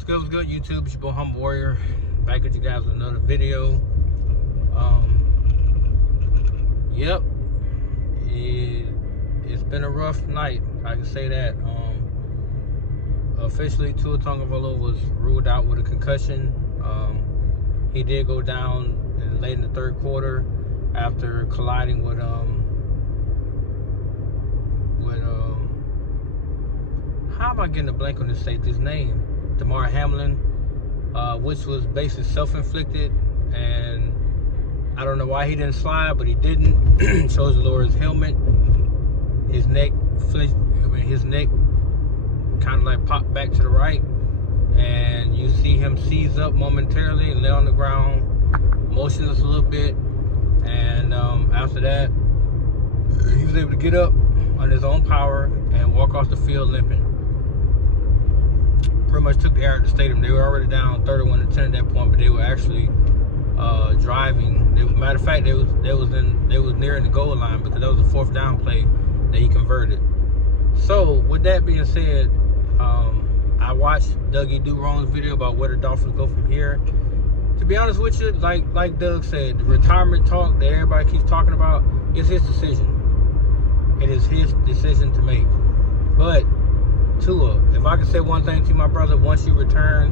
Skills good, YouTube. It's your boy Humble Warrior. Back at you guys with another video. Yep. It's been a rough night. I can say that. Officially, Tua Tagovailoa was ruled out with a concussion. He did go down late in the third quarter after colliding with how am I getting a blank on this safety's name? Damar Hamlin, which was basically self-inflicted, and I don't know why he didn't slide, but he didn't. Chose to lower his helmet. His neck kind of like popped back to the right, and you see him seize up momentarily and lay on the ground, motionless a little bit, and after that, he was able to get up on his own power and walk off the field limping. Pretty much took the air out of the stadium. They were already down 31-10 at that point, but they were actually driving. Matter of fact, they was nearing the goal line because that was a fourth down play that he converted. So with that being said, I watched Dougie Do-Wrong's video about where the Dolphins go from here. To be honest with you, like Doug said, the retirement talk that everybody keeps talking about is his decision. It is his decision to make. But Tua, if I can say one thing to you, my brother, once you return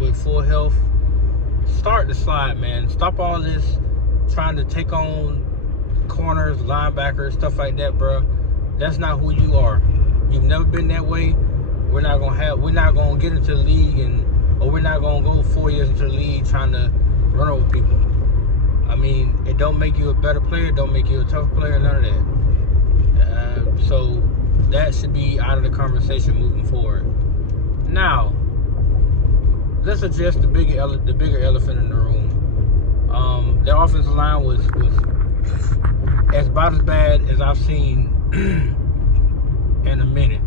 with full health, start the slide, man. Stop all this trying to take on corners, linebackers, stuff like that, bro. That's not who you are. You've never been that way. We're not gonna get into the league, or we're not gonna go 4 years into the league trying to run over people. I mean, it don't make you a better player, don't make you a tougher player, none of that. So that should be out of the conversation moving forward. Now, let's address the bigger elephant in the room. Their offensive line was about as bad as I've seen in a minute.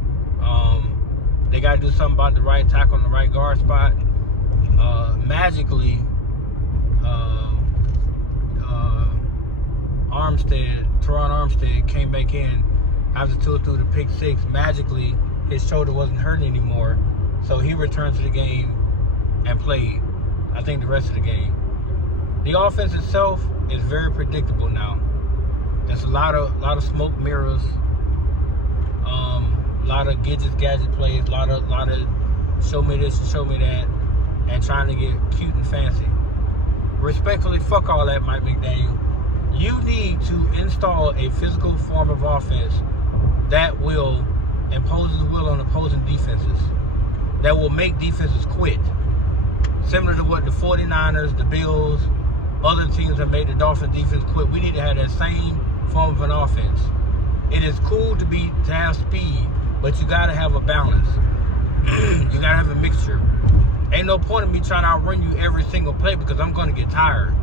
They got to do something about the right tackle on the right guard spot. Magically, Teron Armstead came back in after Tua threw the pick six. Magically, his shoulder wasn't hurting anymore, so he returned to the game and played, I think, the rest of the game. The offense itself is very predictable now. There's a lot of smoke mirrors, a lot of gadget plays, a lot of show me this and show me that, and trying to get cute and fancy. Respectfully, fuck all that, Mike McDaniel. You need to install a physical form of offense that will impose its will on opposing defenses, that will make defenses quit. Similar to what the 49ers, the Bills, other teams have made the Dolphins defense quit. We need to have that same form of an offense. It is cool to have speed, but you gotta have a balance. You gotta have a mixture. Ain't no point in me trying to outrun you every single play because I'm gonna get tired.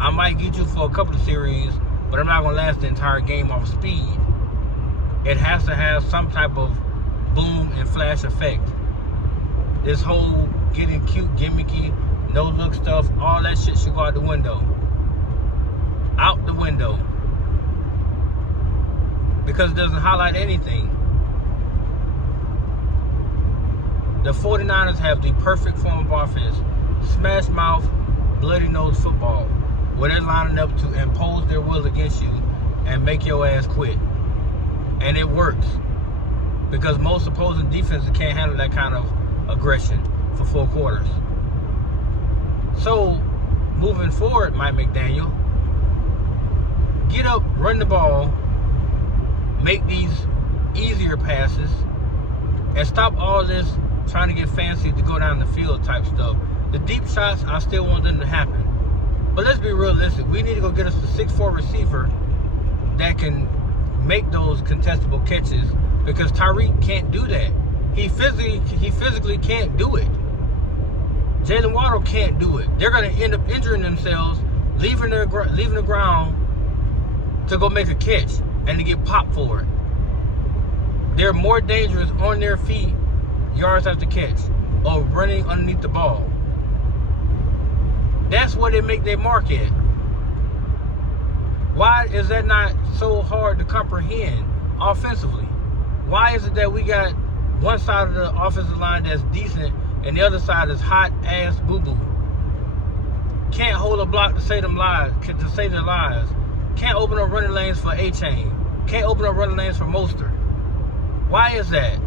I might get you for a couple of series, but I'm not gonna last the entire game off speed. It has to have some type of boom and flash effect. This whole getting cute, gimmicky, no look stuff, all that shit should go out the window. Out the window. Because it doesn't highlight anything. The 49ers have the perfect form of offense. Smash mouth, bloody nose football, where they're lining up to impose their will against you and make your ass quit. And it works. Because most opposing defenses can't handle that kind of aggression for 4 quarters. So, moving forward, Mike McDaniel, get up, run the ball, make these easier passes, and stop all this trying to get fancy to go down the field type stuff. The deep shots, I still want them to happen. But let's be realistic. We need to go get us a 6'4" receiver that can make those contestable catches, because Tyreek can't do that. He physically can't do it. Jalen Waddle can't do it. They're going to end up injuring themselves, leaving the ground to go make a catch and to get popped for it. They're more dangerous on their feet, yards after catch, or running underneath the ball. That's where they make their mark at. Why is that not so hard to comprehend offensively? Why is it that we got one side of the offensive line that's decent, and the other side is hot ass boo boo. Can't hold a block to say them lies, to say their lies. Can't open up running lanes for A-Chain. Can't open up running lanes for Mostert. Why is that?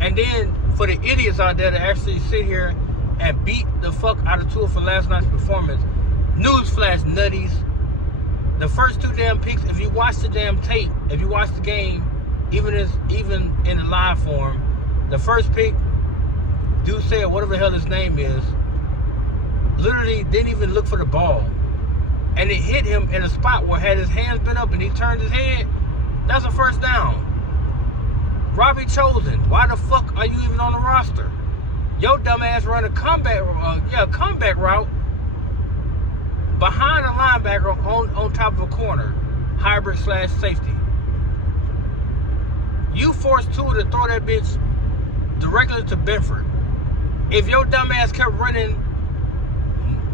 And then for the idiots out there to actually sit here and beat the fuck out of Tua for last night's performance, newsflash, nutties. The first 2 damn picks, if you watch the damn tape, if you watch the game, even in the live form, the first pick, Duce, or whatever the hell his name is, literally didn't even look for the ball. And it hit him in a spot where had his hands been up and he turned his head, that's a first down. Robbie Chosen, why the fuck are you even on the roster? Your dumb ass run a comeback route behind a linebacker on top of a corner, hybrid / safety. You forced Tua to throw that bitch directly to Benford. If your dumb ass kept running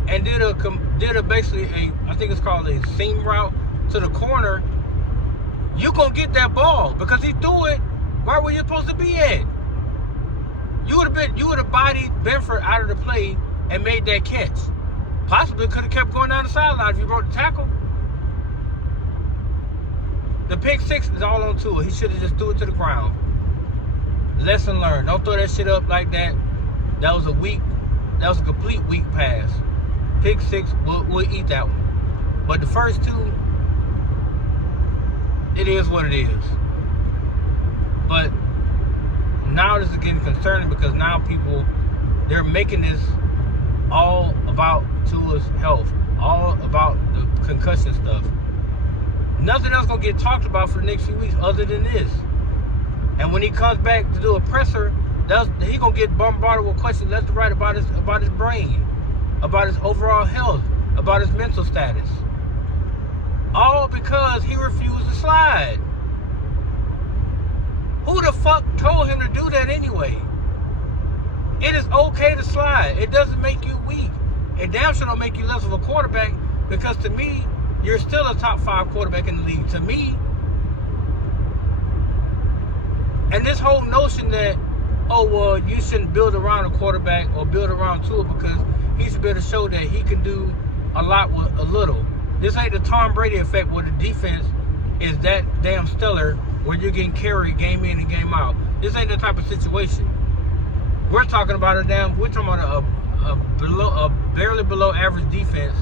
and did a basically I think it's called a seam route to the corner, you gonna get that ball because he threw it right where you're supposed to be at. You would have bodied Benford out of the play and made that catch. Possibly could have kept going down the sideline if you broke the tackle. The pick 6 is all on Tua. He should have just threw it to the ground. Lesson learned. Don't throw that shit up like that. That was a complete weak pass. Pick 6, we'll eat that one. But the first 2, it is what it is. But now this is getting concerning because now people, they're making this all about Tua's health, all about the concussion stuff. Nothing else gonna get talked about for the next few weeks other than this. And when he comes back to do a presser, he gonna get bombarded with questions left and right about his brain, about his overall health, about his mental status. All because he refused to slide. Who the fuck told him to do that anyway? It is okay to slide. It doesn't make you weak. It damn sure don't make you less of a quarterback because to me, you're still a top 5 quarterback in the league. To me, and this whole notion that, oh, well, you shouldn't build around a quarterback or build around Tua because he should be able to show that he can do a lot with a little. This ain't the Tom Brady effect where the defense is that damn stellar where you're getting carried game in and game out. This ain't that type of situation. We're talking about a barely below average defense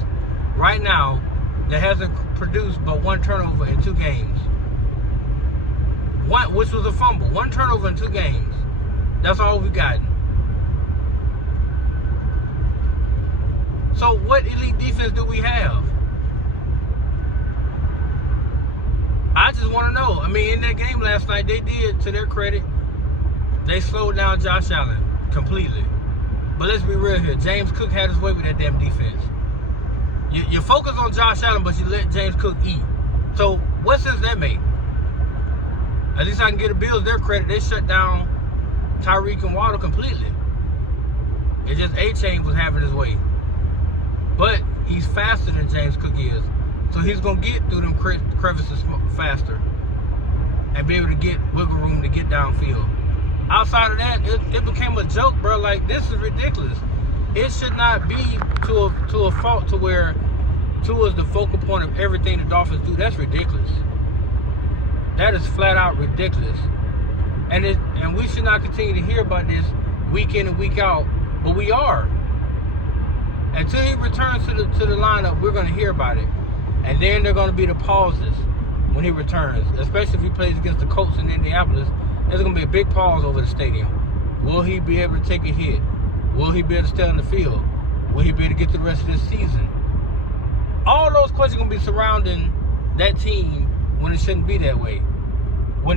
right now that hasn't produced but 1 turnover in 2 games. Which was a fumble. 1 turnover in 2 games. That's all we got. So what elite defense do we have? I just want to know. I mean, in that game last night, they did, to their credit, they slowed down Josh Allen completely. But let's be real here. James Cook had his way with that damn defense. You focus on Josh Allen, but you let James Cook eat. So what sense that make? At least I can give the Bills their credit. They shut down Tyreek and Waddle completely. It's just A-Chain was having his way. But he's faster than James Cook is. So he's going to get through them crevices faster. And be able to get wiggle room to get downfield. Outside of that, it became a joke, bro. Like, this is ridiculous. It should not be to a fault to where Tua is the focal point of everything the Dolphins do. That's ridiculous. That is flat out ridiculous. And we should not continue to hear about this week in and week out, but we are. Until he returns to the lineup, we're going to hear about it. And then there are going to be the pauses when he returns, especially if he plays against the Colts in Indianapolis. There's going to be a big pause over the stadium. Will he be able to take a hit? Will he be able to stay on the field? Will he be able to get the rest of this season? All those questions are going to be surrounding that team when it shouldn't be that way.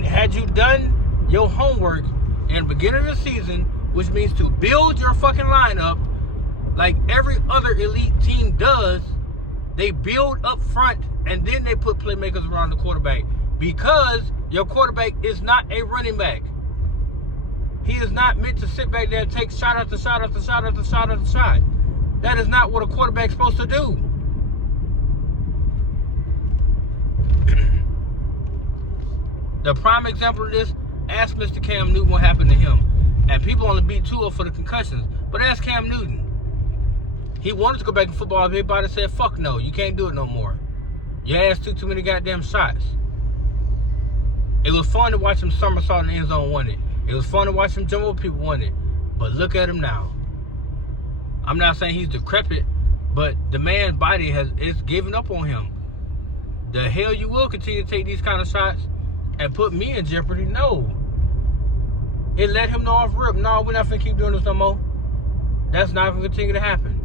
Had you done your homework in the beginning of the season, which means to build your fucking lineup like every other elite team does, they build up front and then they put playmakers around the quarterback because your quarterback is not a running back. He is not meant to sit back there and take shot after shot after shot after shot after shot. That is not what a quarterback's supposed to do. The prime example of this, ask Mr. Cam Newton what happened to him. And people only beat Tua for the concussions. But ask Cam Newton. He wanted to go back to football. Everybody said, fuck no, you can't do it no more. Your ass took too many goddamn shots. It was fun to watch him somersault in the end zone win it. It was fun to watch him jump over people win it. But look at him now. I'm not saying he's decrepit, but the man's body is giving up on him. The hell you will continue to take these kind of shots and put me in jeopardy? No. It let him know off rip. No, we're not finna keep doing this no more. That's not gonna continue to happen.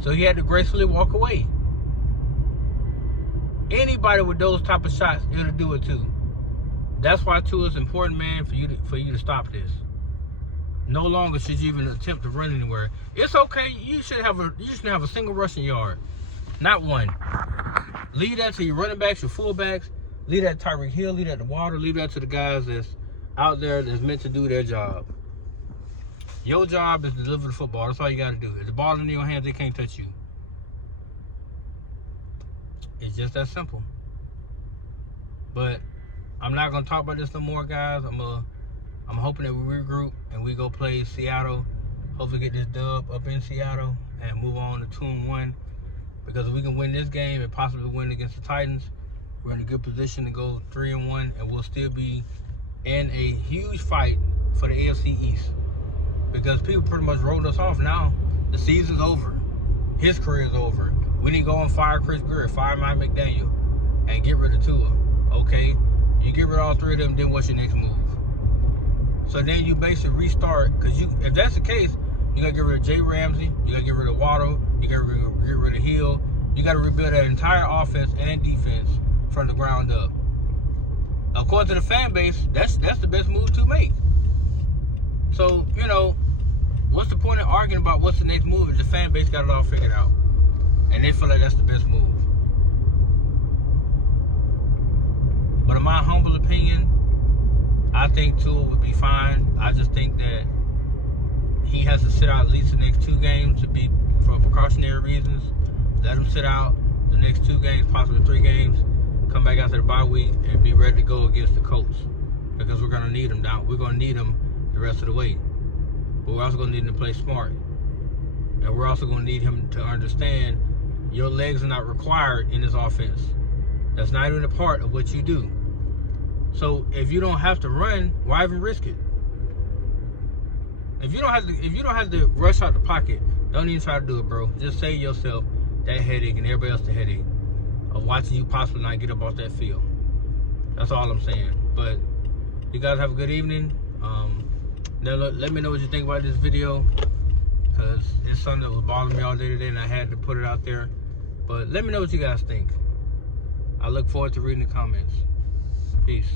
So he had to gracefully walk away. Anybody with those type of shots, it'll do it too. That's why too it's important, man, for you to stop this. No longer should you even attempt to run anywhere. It's okay. You should have a single rushing yard, not one. Leave that to your running backs, your fullbacks. Leave that to Tyreek Hill. Leave that to Water. Leave that to the guys that's out there that's meant to do their job. Your job is to deliver the football. That's all you got to do. If the ball in your hands, they can't touch you. It's just that simple. But I'm not gonna talk about this no more, guys. I'm hoping that we regroup and we go play Seattle. Hopefully get this dub up in Seattle and move on to 2-1. Because if we can win this game and possibly win against the Titans, we're in a good position to go 3-1, and we'll still be in a huge fight for the AFC East. Because people pretty much rolled us off now. The season's over. His career's over. We need to go and fire Chris Greer, fire Mike McDaniel, and get rid of Tua. Okay? You get rid of all three of them, then what's your next move? So then you basically restart, because if that's the case, you got to get rid of Jay Ramsey, you got to get rid of Waddle, you got to get rid of Hill, you got to rebuild that entire offense and defense from the ground up. According to the fan base, that's the best move to make. So, what's the point of arguing about what's the next move if the fan base got it all figured out? And they feel like that's the best move. But in my humble opinion, I think Tua would be fine. I just think that he has to sit out at least the next 2 games for precautionary reasons. Let him sit out the next 2 games, possibly 3 games. Come back after the bye week and be ready to go against the Colts. Because we're going to need him down. We're going to need him the rest of the way. But we're also going to need him to play smart. And we're also going to need him to understand your legs are not required in this offense. That's not even a part of what you do. So if you don't have to run, why even risk it? If you don't have to rush out the pocket, don't even try to do it, bro. Just save yourself that headache and everybody else the headache of watching you possibly not get up off that field. That's all I'm saying. But you guys have a good evening. Let me know what you think about this video, because it's something that was bothering me all day today and I had to put it out there. But let me know what you guys think. I look forward to reading the comments. Peace.